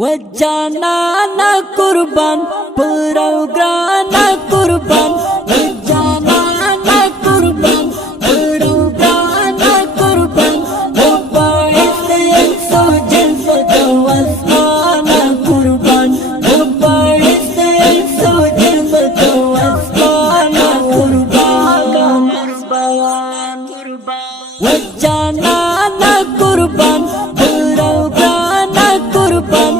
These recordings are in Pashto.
وجانا قربان پروگرانا قربان وجانا قربان پروگرانا قربان وباعث انسو جلفت واسمانا قربان وباعث انسو جلفت واسمانا قربان وجانا قربان پروگرانا قربان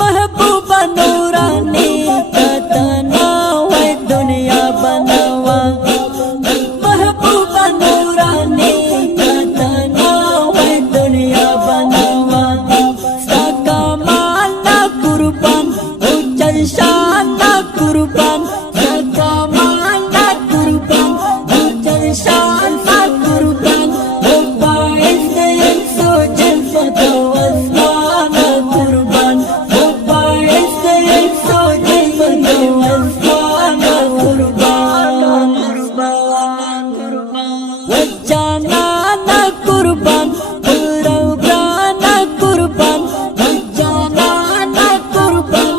महबूबा नूरानी कतना है दुनिया बनावा महबूबा नूरानी कतना है दुनिया बनावा साका माना कुर्बान उजल शाना कुर्बान साका माना कुर्बान उजल शाना कुर्बान वो बाइस इंसो जल्फत वस्माना कुर्बान وجانا قربان پروگرانا قربان وجانا قربان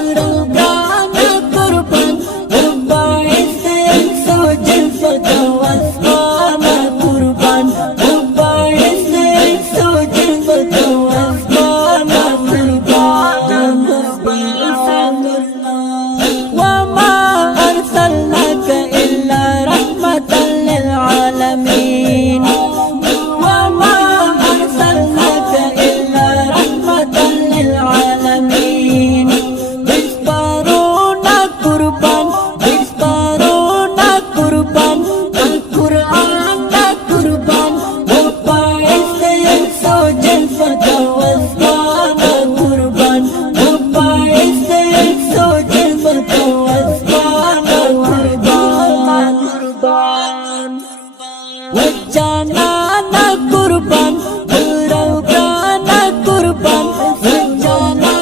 پروگرانا قربان وباعث انسو جلفت واسمانا قربان وباعث انسو جلفت واسمانا قربان وما أرسلناك إلا رحمة للعالمين وما أرسلناك إلا رحمة للعالمين بسبارونا قربان بسبارونا قربان القرآن قربان وباعث انسو جلفت واسمانا قربان وباعث انسو جلفت واسمانا قربان وجانا قربان پروگرانا قربان وجانا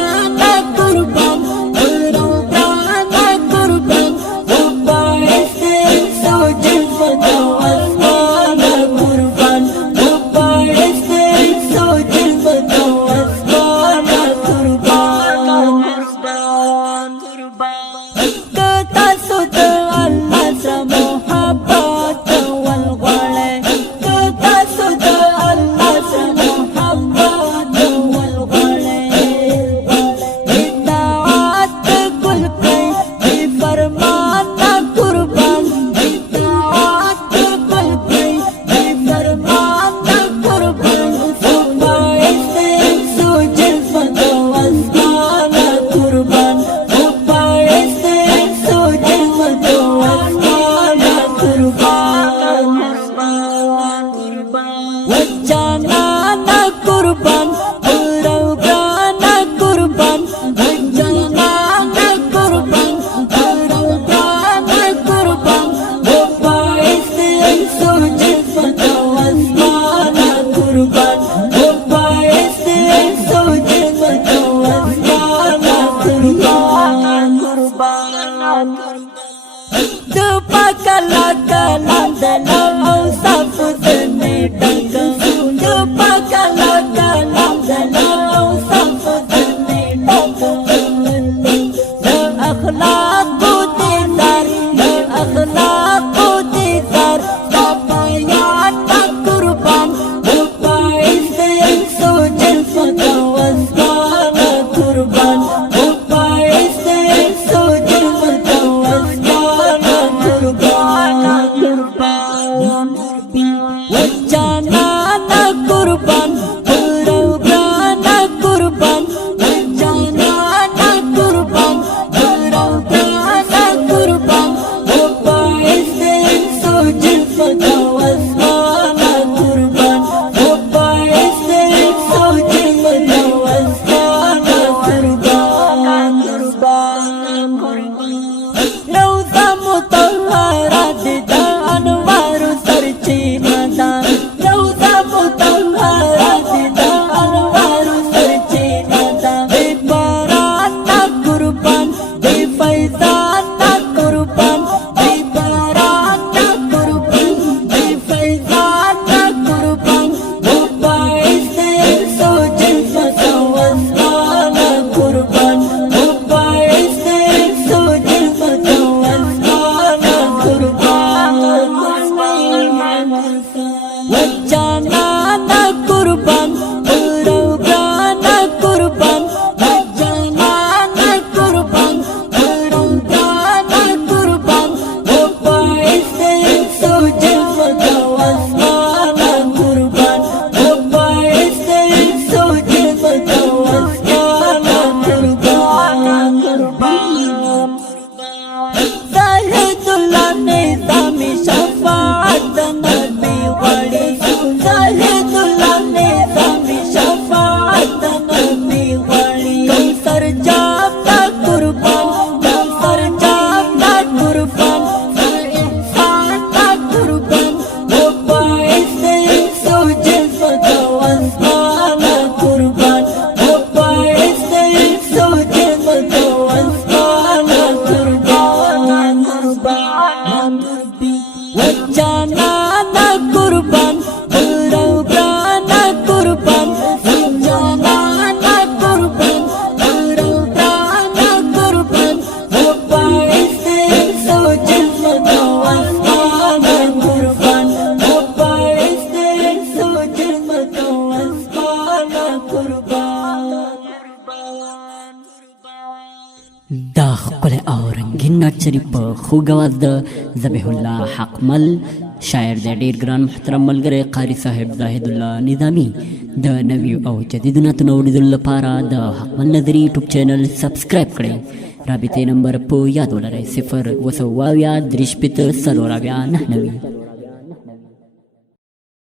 قربان پروگرانا قربان وباعث انسو جلفت واسمانا قربان وباعث انسو جلفت واسمانا قربان کتا سود اللہ سے محبت وجانا قربان پروگرانا قربان وجانا قربان پروگرانا قربان وباعث انسو جلفت واسمانا قربان وباعث انسو جلفت واسمانا قربان دپا کلا کلام دلو اوصاف زنی ڈنگ دپا کلا کلام توهین ناټ شریف په خوږ اواز د ذبیح الله حقمل، شاعر د ډیر ګران محترم ملګری قاری صاحب زاهد الله نظامی. د نویو او جدیدو نعتونو اوریدلو لپاره د حقمل نظري یوټیوب چینل سبسکرایب کړئ. رابطې نمبر په یاد ولرئ: 0 2 3 4 4 9.